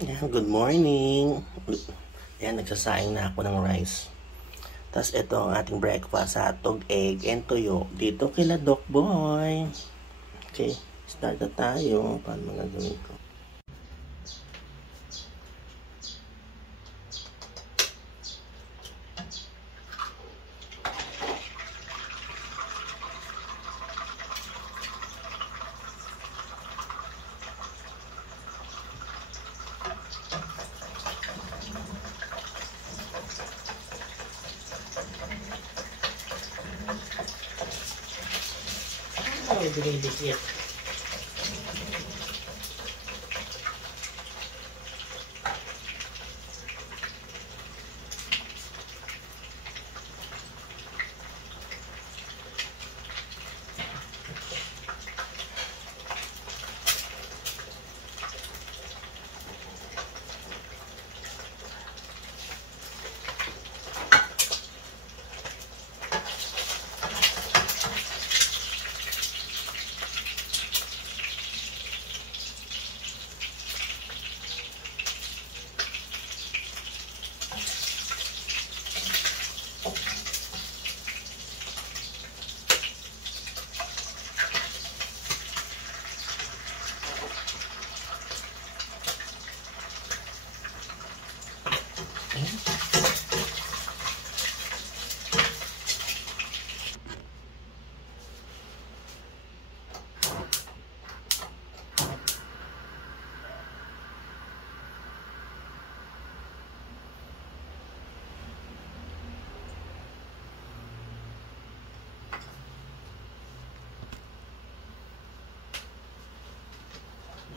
Yan, good morning. Yan, nagsasaing na ako ng rice. Tapos ito ang ating breakfast, hatog, egg, and tuyo. Dito kila Doc Boy. Okay, start na tayo. Paano mga gawin ko? Ay, dinidikit.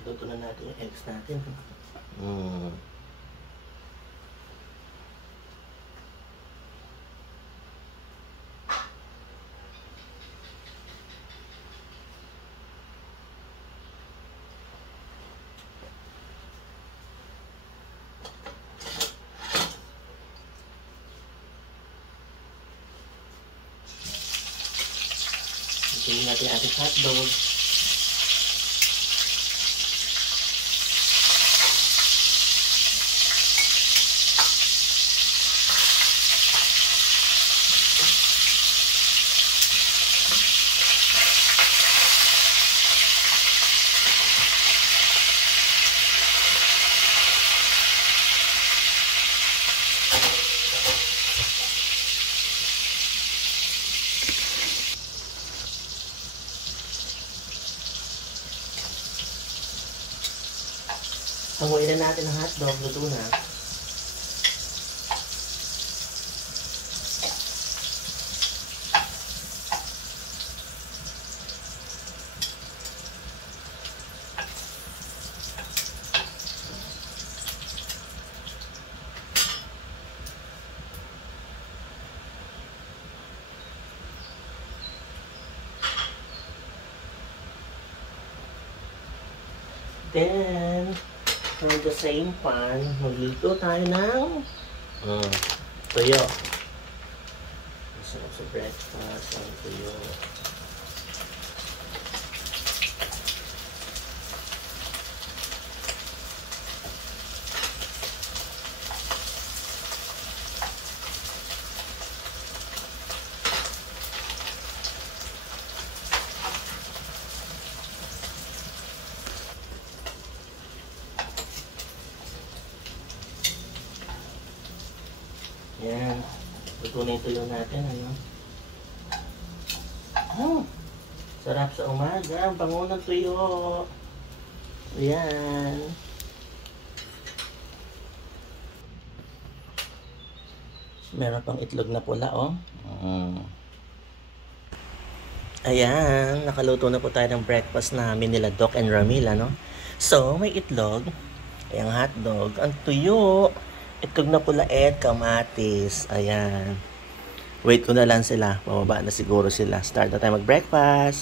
Luto na natin yung eggs natin. Tingnan natin ating hotdog. Hanguin na natin ang hotdog, luto na. Then, on the same pan, magluto tayo ng tuyo. Masarap sa breakfast ang tuyo. Yan. Luto na yung tuyo natin, ano? Sarap sa umaga. Ang bango ng tuyo. Ayan. Meron pang itlog na pula, oh. Ayan. Nakaluto na po tayo ng breakfast namin nila Doc and Ramil, ano? So, may itlog. Ayan, hotdog. Ang tuyo. Itlog na pula at kamatis. Ayan. Wait ko na lang sila. Pababa na siguro sila. Start na tayo mag-breakfast.